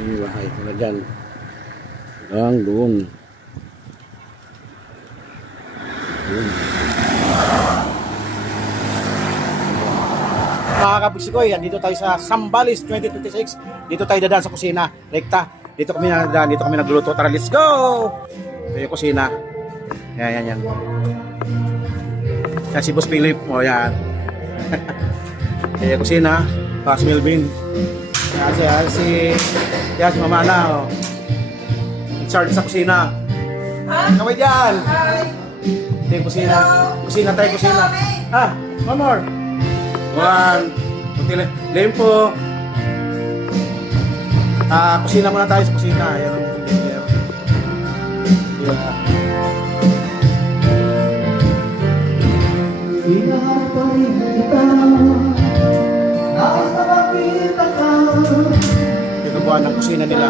May bahay pala dyan. Hanggang doon. Doon. Mga kapiksikoy, dito tayo sa Zambales 2026. Dito tayo dadaan sa kusina. Rekta. Dito kami nadaan. Dito kami nagluluto. Tara, let's go! Ito yung kusina. Yan. Yan si Boss Philip. O, yan. Ito yung kusina. Boss Melvin. Yan si Mama na. O. In charge sa kusina. Kamay dyan. Ito yung kusina. Kusina tayo, kusina. One more. One. Lempo. Kusina muna tayo sa kusina. Ayan. Yeah. Yung kabuhan ng kusina nila.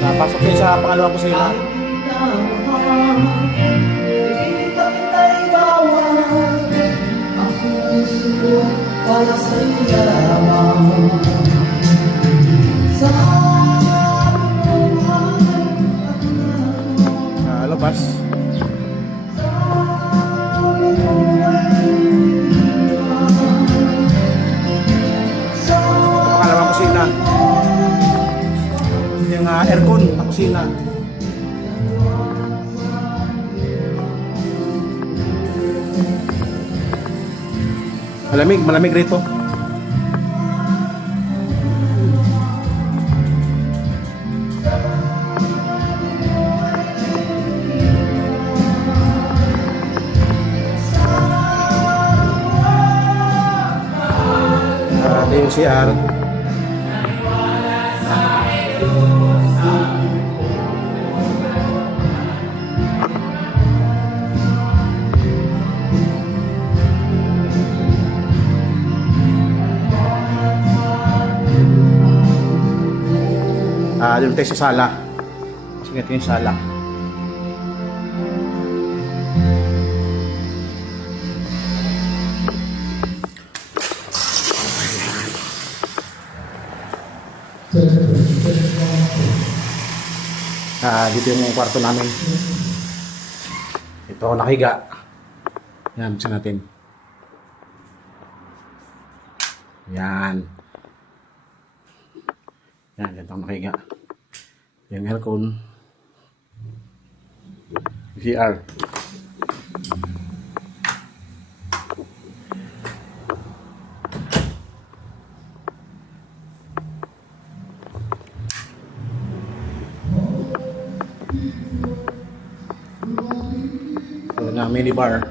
Napasok kayo sa pangalawang kusina. Labas. Pangalawang kusina. Yung aircon na kusina. Malamig rito. Ito yung CR. Doon tayo sa sala. Kasi ito yung sala. Dito yung kwarto namin. Ito ako nakahiga. Yan, buksan natin. Yan. Yan, dito ako nakahiga. Yung aircon. VR. Na minibar.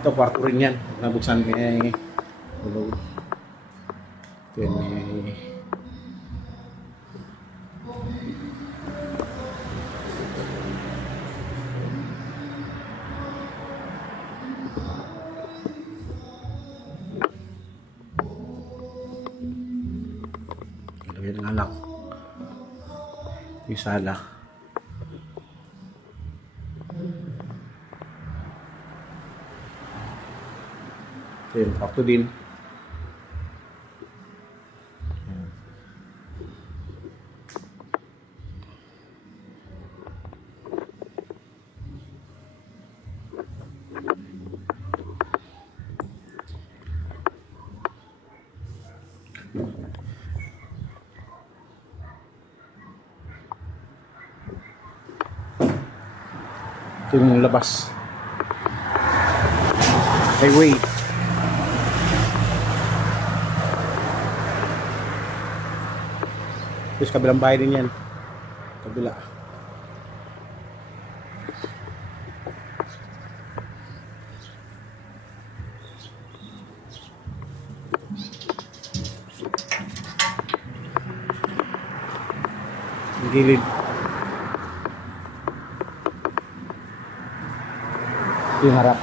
Ito kwarto rin yan. Nabuksan ko yung hulog. Ito yan lagyan ng anak. Yung sala. Ito yung kwarto din. Ito yung labas. Highway. Tapos kabilang bahay din yan. Kabila. Gilid. Yung harap.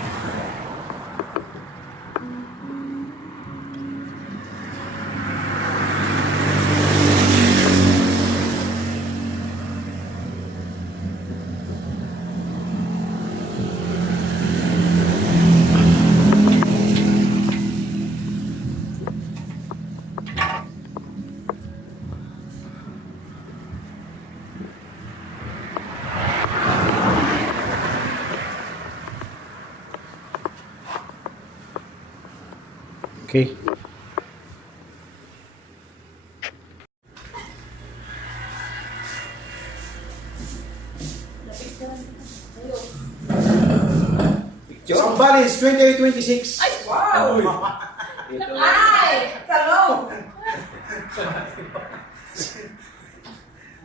Okay. Sambales 28-26. Ay, wow! Ay, talong!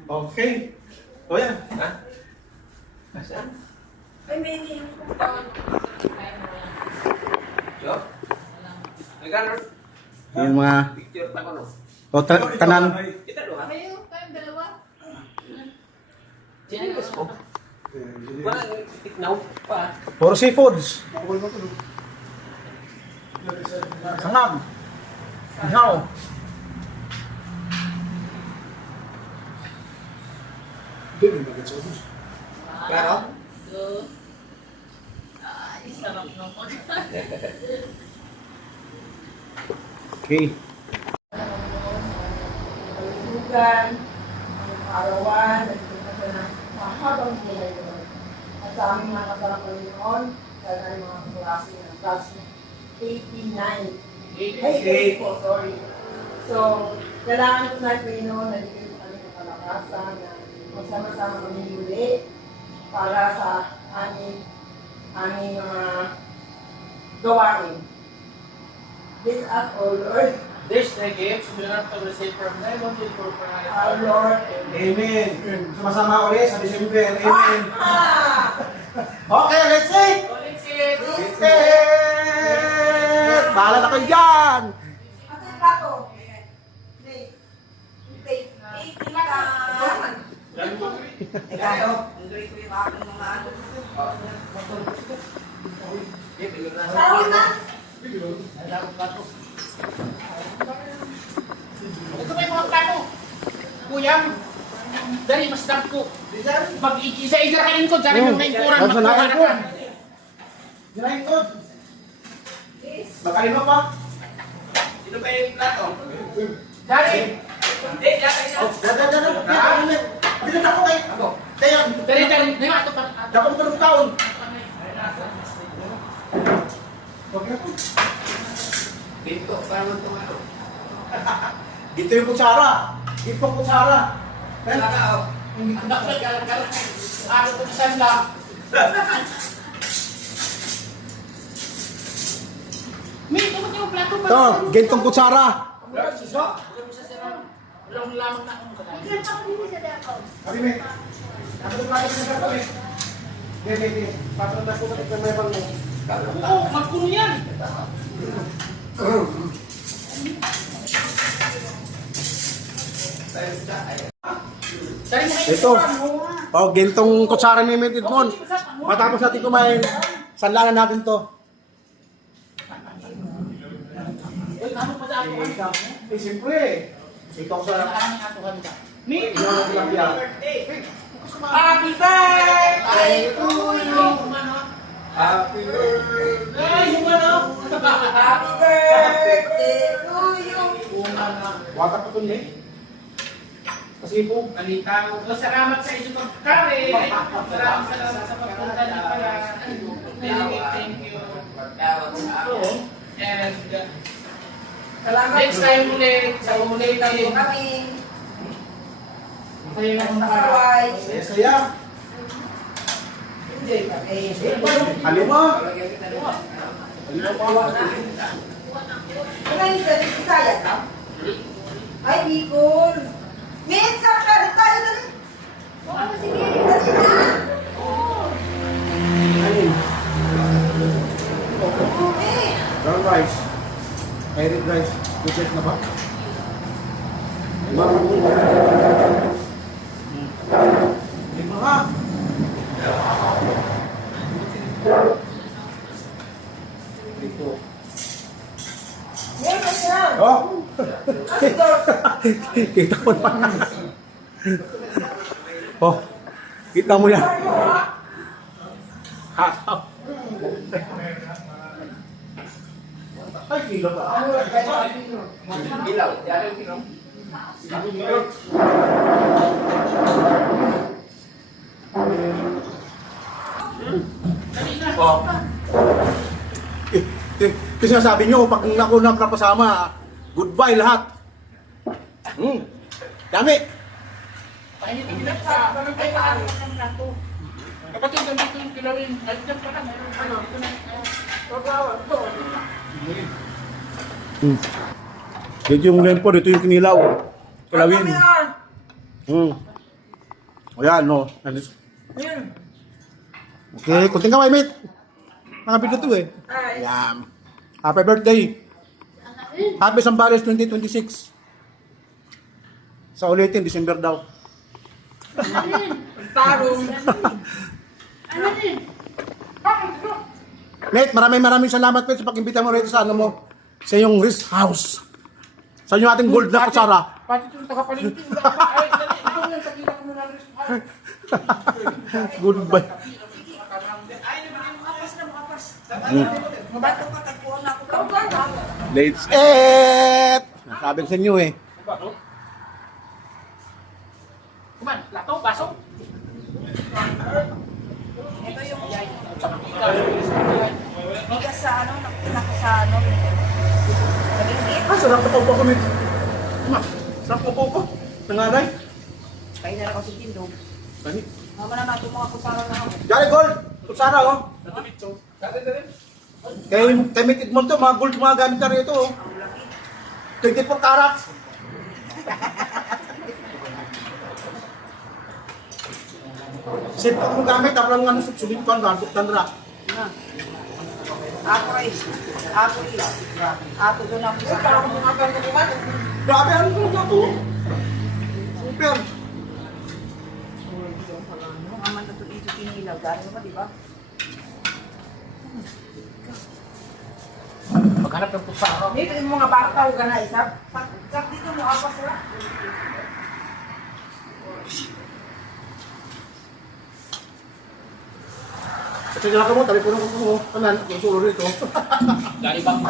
Okay. O yan. Ay, may name ko. Yung mga o tanan. Kayo, kayong dalawa. Puro seafoods. Sangag. Ihaw. Claro? Ay, sarap naman. Okay. Sugan, ang arawan, nagpunta sa mahabang buhay doon. At sa aming mga kasama ko noon, dahil ay mga klase ng class 89. Ay, 84, sorry. So, kailangan ko na Pinoon na dito kami ng kalakasan na magsama-sama kami muli para sa aming mga gawain. This us, O Lord, This the gifts we are to receive from them until for our Lord. Amen. Sama-sama ulit sa December. Amen. Ah! Okay, let's sing! Let's sing! Bahala na kayo dyan! Ano yung plato? Plate. Plate. Ikaw. Sarap na. Ito may mga plato. Kuyang. Dari mas dagko. Mag-isa-isa kayo ko. Dari mo may kurang Ano sa nakal ko? magkuhanapan. Ginahin ko. Bakalino pa? Sino ba yung plato? Dari. Hindi, dari na. Bilang ako kayo. Kaya, Dari. May mga ito pa. dapat ko ng taon. Okay po. Dito, para mo itong ano. Dito yung kutsara. Dito yung kutsara. Ang dapat galang-galang. Ano ito isang lang. May ito yung plato pa. Ito, gintong kutsara. Walang lamang na akong kalahin. Kami, may. Dapat yung plato na kami. Hindi. Patron na po natin na may bang mo. Oo, magpuno yan. Dari mo kayo. Ito. Oh, gintong kutsara ni Mint Edmond. Matapos natin kumain, sanlangan natin to. Uy, ano pa sa ako? Eh, siyempre. Ito sa... Ang atuhan ka. Ni? Yung tilapia. Happy birthday to you. Happy birthday. Ay, yung ano? Happy birthday to you. Watak pa ito niya eh. Kasi po, Kalitaw. Salamat sa inyong pagkari. Salamat sa pagpunta niyo pala. Thank you. And Salamat. next time ulit, sa ulit Tayo tayo. kami. Tayo na kung para. Pasaway. saya. Hindi pa. Alima. Ano yung sa Bisaya ka? Ay, Bicol. Minsan ka, di tayo dali. Oo, sige. Dali na. Alin? Eh. Brown rice. Irish rice. Buset na ba? Lima nga. Ito. Yan, yan. Oh! Ano to? Kita mo na. Oh, kita mo yan. Hasaw. Ay, kilo ka. Ilaw. Yan yung kino. Oh. Ito sinasabi nyo, pag ako napasama, goodbye lahat. Dami. Ay, hindi na sa... Ay, paano ng nato? Kapatid, nandito yung kilawin. Ay, dyan pa lang. Ano, ito na. Dito yung lempo, dito yung kinilaw. Kalawin. O yan, no. Okay, kunting kamay, mate. Nakapit na to eh. Yan. Happy birthday. Happy Sambales 2026. Sa ulitin, December daw. Tarong. Mate, maraming salamat mate sa pag-imbita mo rito sa ano mo. Sa yung rest house. Sa yung ating gold na kutsara. Pati ito yung tagapalintin. Ay, dali. Ito mo yung pagkita ko na rin. Goodbye. Ba't ko katagpuan ako ka? Let's eat! Sabi ko sa inyo eh. Kuman, lato, baso. Ito yung bigas sa ano, nakita ko sa ano. Nagingit. Sarap na po ko mate. Sarap na po ko. Nanganay. Kaya na ako si Tindog. Kani. Mama na natin mga kusara na ako. Jolly gold. Kutsara oh. Kay Mate Edmond to, mga gold mga gamit na rito oh. 24 carats. Sip mo gamit, tapos lang ano, sulit ko ang gantok tandra. Ako doon ako sa ako mga pagkakuman. Grabe, ano ko na to? Super. Mga mandato dito kinilaw. Gano'n ba, di ba? Maghanap ng pusara. Dito yung mga bata ko ka na isap. Sak dito mo apa sila. Kasi dala ka mo, tabi ko na mo. Kanan, yung sulo rito. Dari bang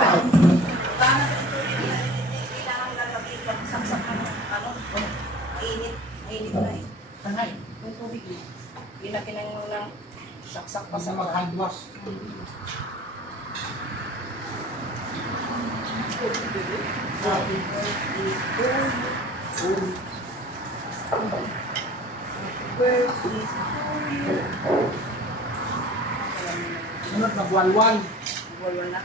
Kailangan lang mag-ikat. Saksak ka na. Ano? Mainit. Mainit na eh. Tanay. May tubig eh. Binakinan mo lang. Saksak pa Sa sa mag-hand wash. Sunod na buwan-wan. Wala na.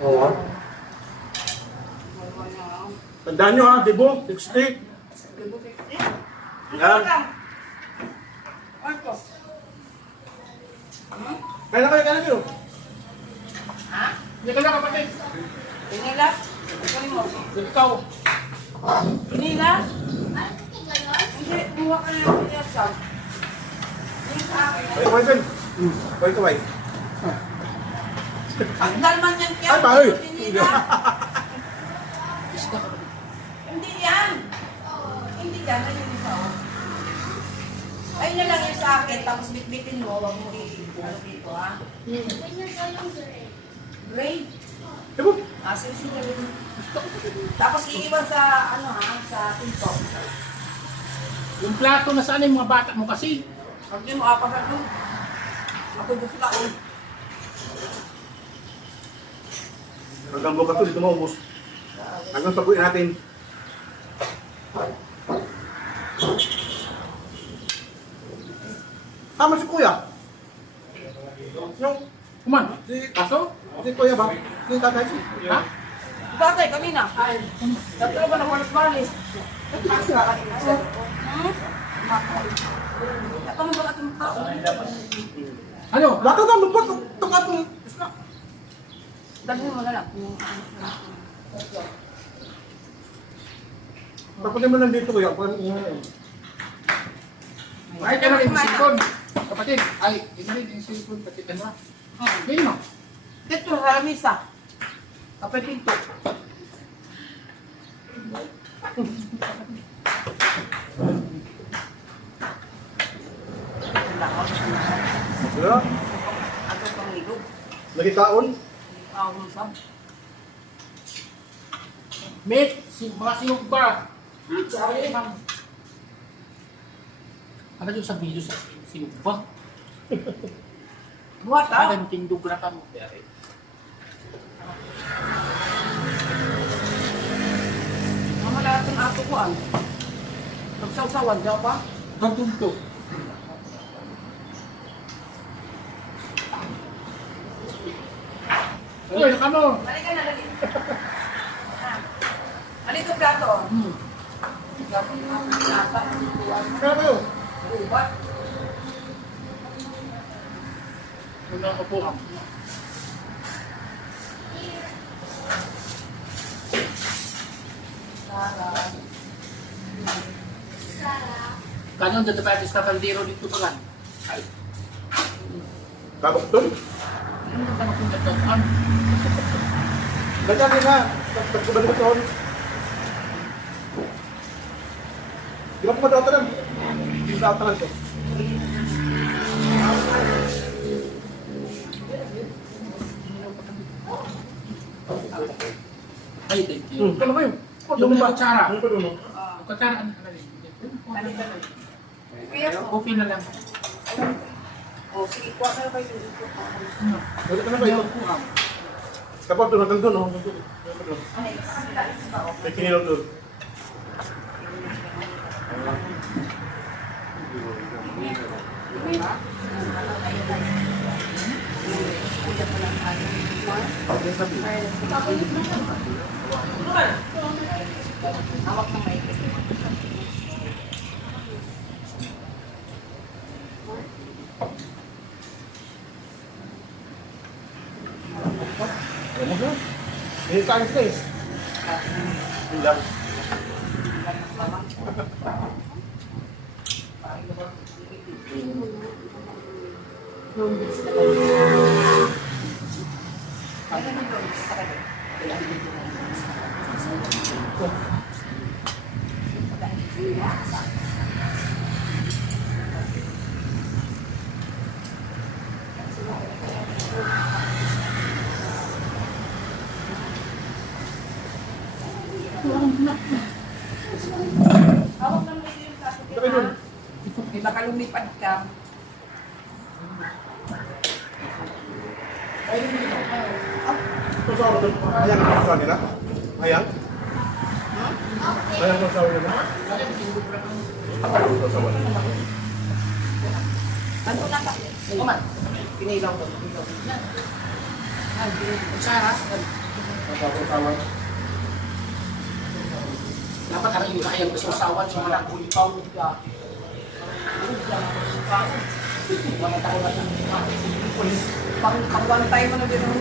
Oo. Wala na. Tandaan nyo ha, Debo, 60. Yan. Ano? Kaya na kayo. Ha? Hindi ka na kapatid. Pinila? Ano mo? Ikaw. Pinila? Hindi, buha ka na yung pinila. Yung sa akin. Ay, kaway, Ben. Kaway, kaway. Ang dalman yan kaya. Ay, bahay. Pinila. Hindi yan. Hindi yan. Ayun yung isa. Oh. Ayun na lang yung sa akin. Tapos bitbitin mo. Huwag mo ano dito ha. Grade. Debo. Sige. Tapos iiwan sa ano ha. Sa pinto. Yung plato na saan yung mga bata mo kasi. Huwag niyo mo apasan doon. Ako gusto ka. Hanggang bukas to, dito maubos. Hanggang tabuin natin. Tama si Kuya. Yung, Kuman. si, Baso? si Kuya ba? Si tatay. Ha? Tatay, kanina. Tatay ba na walis-walis? Ito mo ba ating tao? Ano? Lahat na, magpag, tungat mo. Dali mo na lang. Tapos mo lang dito Kuya. Ay, ka na yung silikon. Kapatid, ay, ito rin yung silikon. Patitan mo. Hindi mo. Dito sa lamisa. Kapag pinto. Kuya, Ato pang ligog. lagi taon. Ako mo sab. Mate, mga sinog ba? Sorry, ma'am. Ano yung sa video sa sinog ba? Buhat ah. Parang tindog na kami. kuan. Nagsaw-sawan daw ba? Pagtunto. Uy, ano? Balik ka na lagi. Balik ko plato. Nasa. Ano? Ubat. Wala ko po. Kanyang dadapatis ka kaldero dito ba kan? Ay, Kabok doon. ano ba na kung dadapan? Ganyan din na. Pagkabalik ko doon. Di ba kumadatanan? Di ba kumadatanan ko? Ay, thank you. Kano kayo? Yung may kutsara. Ano pa doon? Yung kutsara, ano na rin? Kuya po. Coffee na lang. O, sige, kuha kayo kayo dito. Wala ka na kayo. Kapag doon, hanggang doon. Hanggang doon. May kinilaw doon. Hawak ng mic. May science guys. Bilang. Hawak ng mic yung plato. Ito kayo doon. May baka lumipad ka. Ito sa doon. Ayang ang sa nila. Ayang. Ayang ang sa nila. Ito sa wala. Ano na ka? Kuman. Pinilaw ko. Kutsara. Tapos Dapat harang yung kayang kasawawan sa mga kulipaw. Pang one time mo na din ang